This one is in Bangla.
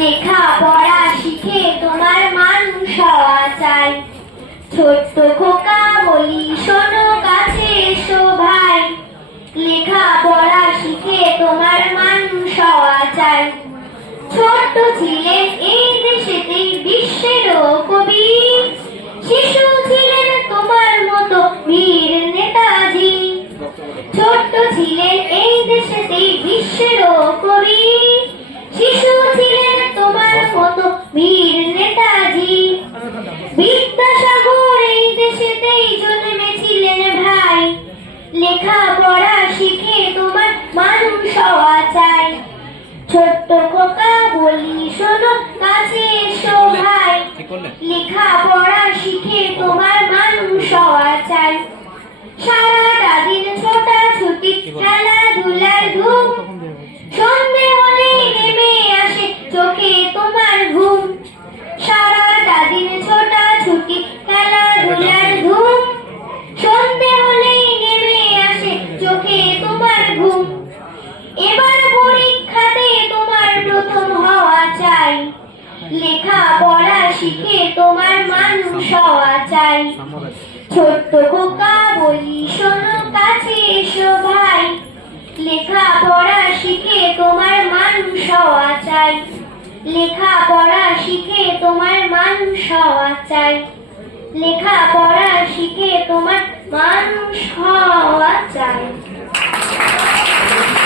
লেখা পড়া শিখে তোমার মানুষ হওয়া চাই। ছোট্ট খোকা বলি, শোনো, কাছে এসো ভাই। লেখা পড়া শিখে তোমার মানুষ হওয়া চাই। ছোট্ট ছিলেন এই দেশেতে বিশ্বের কবি। শিশু ছিলেন তোমার মতো বীর নেতাজি। ছোট্ট ছিলেন এই লেখা পড়া শিখে তোমার মানুষ হওয়া চাই। ছোট্ট খোকা বলি শোনো কাছে এসো ভাই। লেখা পড়া শিখে তোমার মানুষ হওয়া চাই। সারা দিন ছোটা ছুটি খেলাধুলার লেখা পড়া শিখে তোমার মানুষ হওয়া চাই। ছোট্ট খোকা বলি, শোনো, কাছে এসো ভাই। লেখা পড়া শিখে তোমার মানুষ হওয়া চাই। লেখা পড়া শিখে তোমার মানুষ হওয়া চাই। লেখা